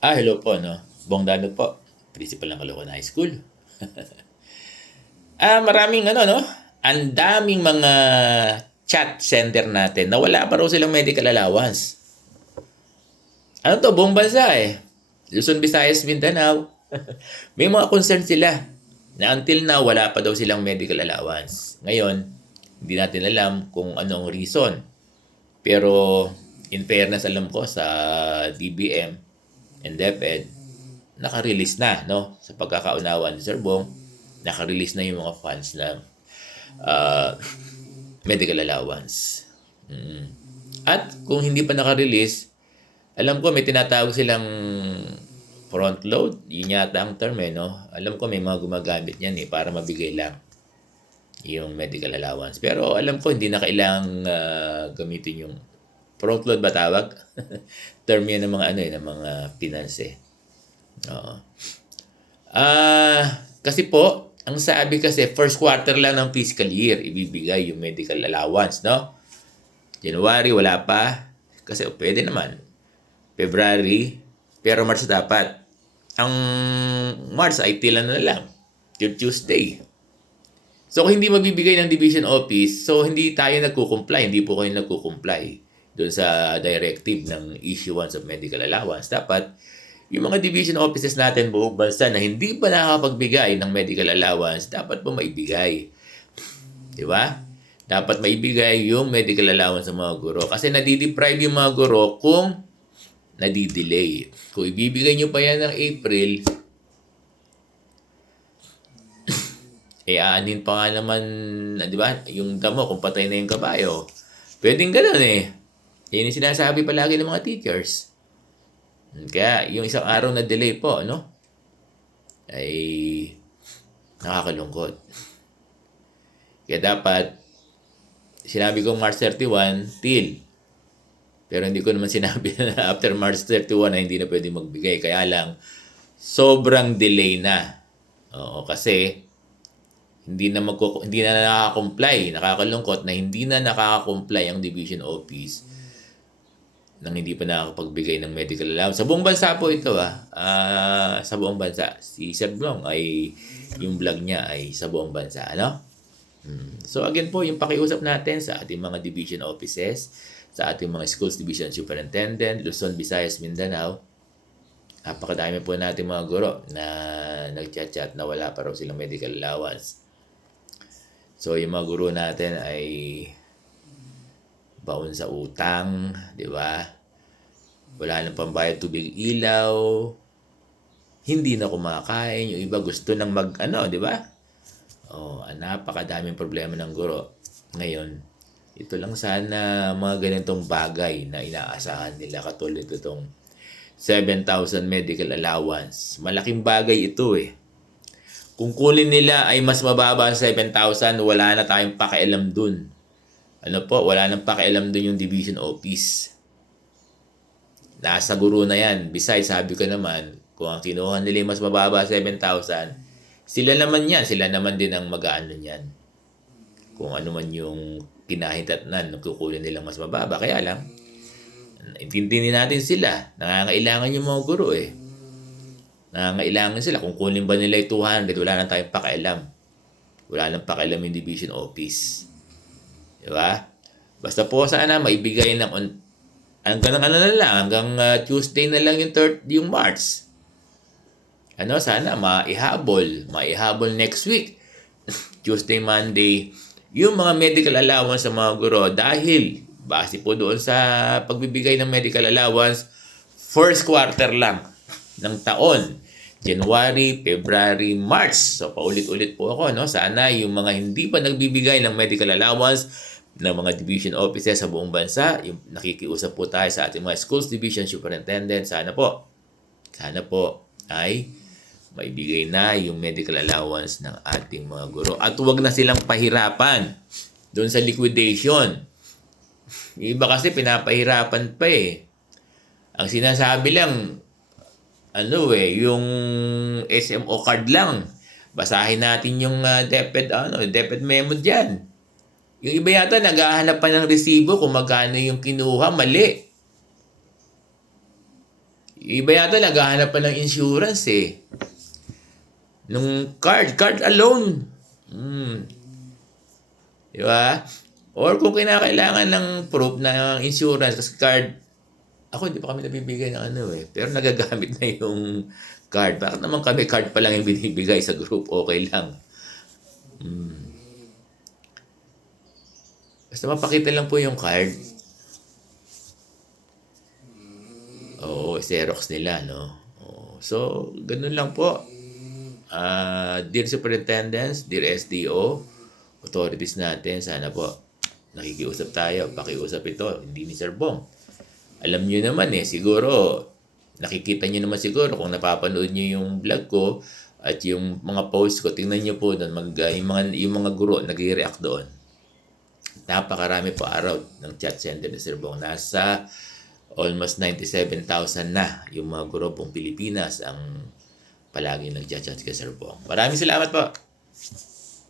Hello po, no? Bong Dano po, principal ng Caloocan High School. Maraming ano, no? Ang daming mga chat sender natin na wala pa raw silang medical allowance. Ano to, buong bansa eh. Luzon, Visayas, Mindanao. May mga concern sila na until now wala pa daw silang medical allowance. Ngayon, hindi natin alam kung ano ang reason. Pero in fairness alam ko sa DBM and DepEd, naka-release na, no? Sa pagkakaunawa ni Sir Bong, naka-release na yung mga funds ng uh, medical allowance. At kung hindi pa naka-release, alam ko may tinatawag silang front load. Yun yata ang term eh, no? Alam ko may mga gumagamit yan eh para mabigay lang yung medical allowance. Pero alam ko hindi na kailangang gamitin yung front load ba tawag? Term yan ng mga ano eh, ng mga finance eh. Oo. Kasi po, ang sabi kasi first quarter lang ng fiscal year ibibigay yung medical allowance, no? January wala pa kasi pwede naman. February, pero March dapat. Ang March ay tila na lang. Till Tuesday. So kung hindi mabibigay ng division office, so hindi tayo nagko-comply, hindi po kayo nagko-comply doon sa directive ng issuance of medical allowance. Dapat yung mga division offices natin buong bansa na hindi pa nakakapagbigay ng medical allowance, dapat po maibigay. Di ba? Dapat maibigay yung medical allowance sa mga guro. Kasi nadideprive yung mga guro kung nadidelay. Kung ibibigay nyo pa yan ng April, aanin pa nga naman, di ba? Yung damo, kung patay na yung kabayo. Pwedeng ganun eh. Yan yung sinasabi palagi ng mga teachers. Kaya yung isang araw na delay po, no? Ay nakakalungkot. Kaya dapat, sinabi kong March 31, till. Pero hindi ko naman sinabi na after March 31 na hindi na pwede magbigay. Kaya lang, sobrang delay na. Oo, kasi hindi na nakaka-comply. Nakakalungkot na hindi na nakaka-comply ang division office nang hindi pa nakakapagbigay ng medical allowance. Sa buong bansa po ito sa buong bansa. Si Sir Blong ay, yung vlog niya ay sa buong bansa, ano? So again po, yung pakiusap natin sa ating mga division offices, sa ating mga schools division superintendent, Luzon, Visayas, Mindanao, napakadami po natin mga guro na nagchat-chat na wala pa raw silang medical allowance. So yung mga guro natin ay baon sa utang, di ba? Wala nang pambayad tubig ilaw, hindi na kumakain, yung iba gusto nang di ba? Napakadaming problema ng guro. Ngayon, ito lang sana mga ganitong bagay na inaasahan nila katulad itong 7,000 medical allowance. Malaking bagay ito eh. Kung kunin nila ay mas mababa sa 7,000, wala na tayong pakialam dun. Wala nang pakialam dun yung division office. Nasa guro na yan. Besides, sabi ko naman, kung ang kinuha nila mas mababa 7,000, sila naman yan. Sila naman din ang mag-aano niyan. Kung ano man yung kinahintatnan ng kukunin nilang mas mababa. Kaya lang, intindihin natin sila. Nangangailangan yung mga guro eh. Nangangailangan sila. Kung kunin ba nila yung 200, wala nang tayong pakialam. Wala nang pakialam yung division office. Diba? Basta po sana maibigay ng hanggang Tuesday na lang yung March. Sana maihabol next week. Tuesday, Monday, yung mga medical allowance sa mga guro dahil base po doon sa pagbibigay ng medical allowance, first quarter lang ng taon. January, February, March. So paulit-ulit po ako, no? Sana yung mga hindi pa nagbibigay ng medical allowance ng mga division offices sa buong bansa, yung nakikiusap po tayo sa ating mga schools division superintendent, sana po ay maibigay na yung medical allowance ng ating mga guro. At huwag na silang pahirapan doon sa liquidation. Iba kasi pinapahirapan pa eh. Ang sinasabi lang, yung SMO card lang. Basahin natin yung DepEd memo diyan. Yung iba yata naghahanap pa ng resibo kung magkano yung kinuha, mali. Iba yata naghahanap pa ng insurance eh. Nung card alone. Di ba? Or kung kinakailangan ng proof ng insurance, kasi card, ako hindi pa kami nabibigay ng ano eh. Pero nagagamit na yung card. Bakit naman kami card pa lang yung binibigay sa group? Okay lang. Basta mapakita lang po yung card. Oo, Xerox nila, no? Oo. So, ganun lang po. Dear Superintendents, Dear SDO, authorities natin, sana po nakikiusap tayo, pakiusap ito, hindi ni Sir Bong. Alam nyo naman siguro, nakikita nyo naman siguro kung napapanood nyo yung vlog ko at yung mga post ko, tingnan nyo po doon, yung mga guro nag-react doon. Napakarami po araw ng chat sender ni Sir Bong. Nasa almost 97,000 na yung mga guro pong Pilipinas ang palagi nag-chat kay Sir Bong. Maraming salamat po.